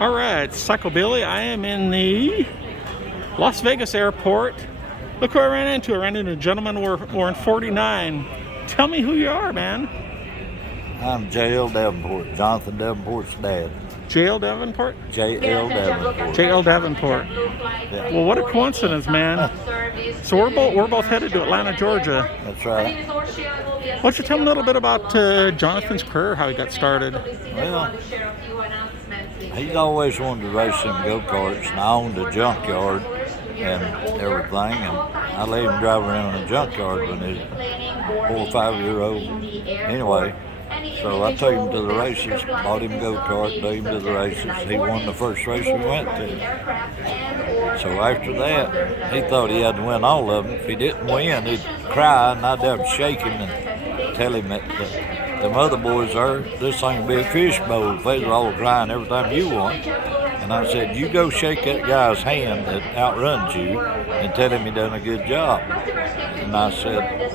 All right, Psycho Billy. I am in the Las Vegas airport. Look who I ran into. I ran into a gentleman wearing 49. Tell me who you are, man. I'm J.L. Davenport, Jonathan Davenport's dad. J.L. Davenport? J.L. Davenport. J.L. Davenport. Yeah. Well, what a coincidence, man. So we're both headed to Atlanta, Georgia. That's right. Why don't you tell me a little bit about Jonathan's career, how he got started? Well, he's always wanted to race some go-karts, and I owned a junkyard and everything, and I let him drive around in a junkyard when he was 4 or 5 years old. Anyway, so I took him to the races, bought him a go-kart, took him to the races. He won the first race we went to. So after that, he thought he had to win all of them. If he didn't win, he'd cry, and I'd have to shake him and tell him that them other boys there, this thing would be a fishbowl if they were all crying every time you won. And I said, you go shake that guy's hand that outruns you and tell him he done a good job. And I said,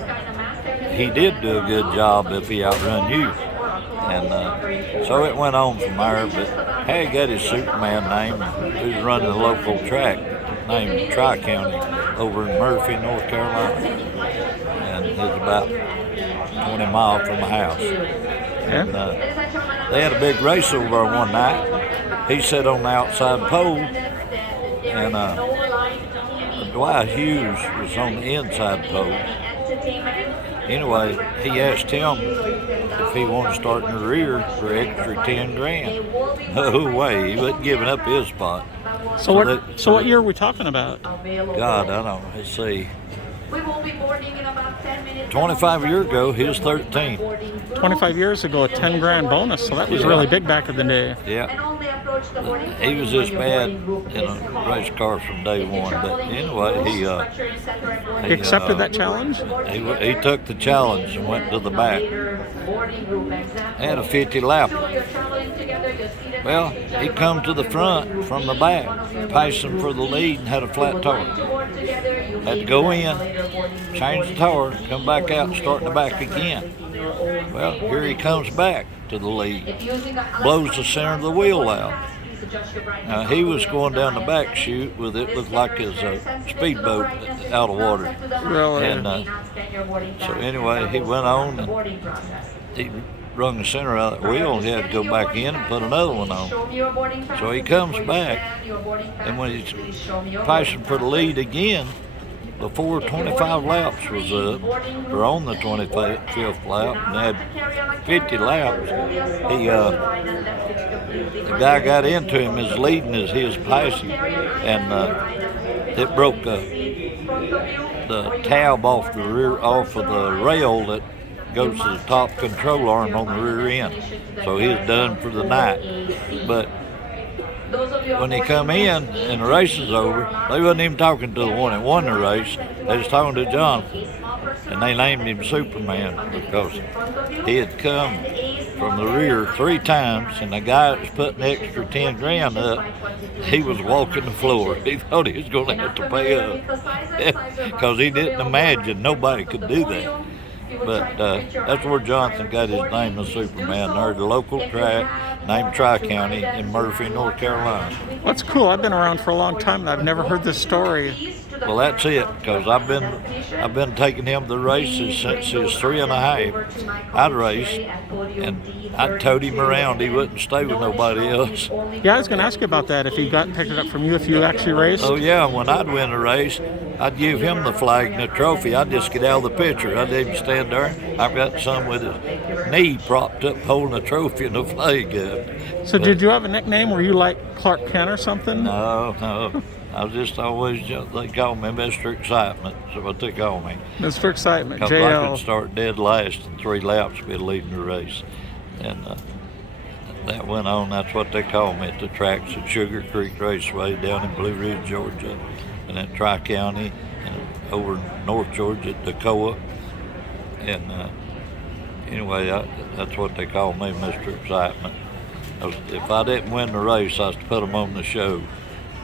he did do a good job if he outrun you. And so it went on from there, but Harry got his Superman name. He was running a local track named Tri-County over in Murphy, North Carolina. And it's about 20 miles from the house. And they had a big race over there one night. He sat on the outside pole, and Dwight Hughes was on the inside pole. Anyway, he asked him if he wanted to start in the rear for extra 10 grand. No way, he wasn't giving up his spot. So what year are we talking about? God, I don't know. Let's see. 25 years ago, he was 13. 25 years ago, a 10 grand bonus, so that was really big back in the day. Yeah. He was this bad in a race car from day one, but anyway, He accepted that challenge? He took the challenge and went to the back. Had a 50 lapper. Well, he come to the front from the back, passed him for the lead and had a flat tire. Had to go in, change the tire, come back out and start in the back again. Well, here he comes back to the lead, blows the center of the wheel out. Now, he was going down the back chute with it looked like his speedboat out of water. Really? And so anyway, he went on and he wrung the center out of that wheel, and he had to go back in and put another one on. So he comes back, and when he's passing for the lead again, before 25 laps was up, or on the 25th lap, and they had 50 laps, the guy got into him as leading as he was passing, and it broke the tab off of the rail that goes to the top control arm on the rear end. So he was done for the night. But when he come in and the race is over, they wasn't even talking to the one that won the race. They was talking to Jonathan. And they named him Superman because he had come from the rear 3 times, and the guy that was putting the extra 10 grand up, he was walking the floor. He thought he was going to have to pay up because he didn't imagine nobody could do that. But that's where Jonathan got his name of Superman, there at the local track named Tri-County in Murphy, North Carolina. That's cool. I've been around for a long time and I've never heard this story. Well, that's it, because I've been taking him to races since he was 3 and a half. I'd race, and I'd tote him around. He wouldn't stay with nobody else. Yeah, I was going to ask you about that, if he got picked it up from you, if you actually raced. Oh, yeah, when I'd win a race, I'd give him the flag and the trophy. I'd just get out of the picture. I'd even stand there. I've got some with his knee propped up holding the trophy and the flag up. So did you have a nickname? Were you like Clark Kent or something? No. I was just always, they call me Mr. Excitement. That's what they call me. Mr. Excitement, because JL. I could start dead last in 3 laps be leading the race. And that went on. That's what they call me at the tracks at Sugar Creek Raceway down in Blue Ridge, Georgia, and at Tri-County, and over in North Georgia at Toccoa. And anyway, that's what they call me, Mr. Excitement. If I didn't win the race, I was to put them on the show.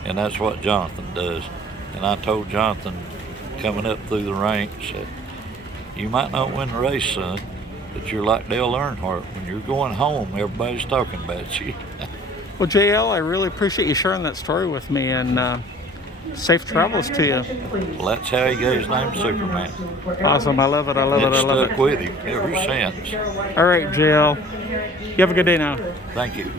And that's what Jonathan does. And I told Jonathan coming up through the ranks that you might not win the race, son, but you're like Dale Earnhardt. When you're going home, everybody's talking about you. Well, JL, I really appreciate you sharing that story with me, and safe travels to you. Well, that's how he got his name, Superman. Awesome. I love it. I love it. I love Stuck it. with him ever since. All right, JL. You have a good day now. Thank you.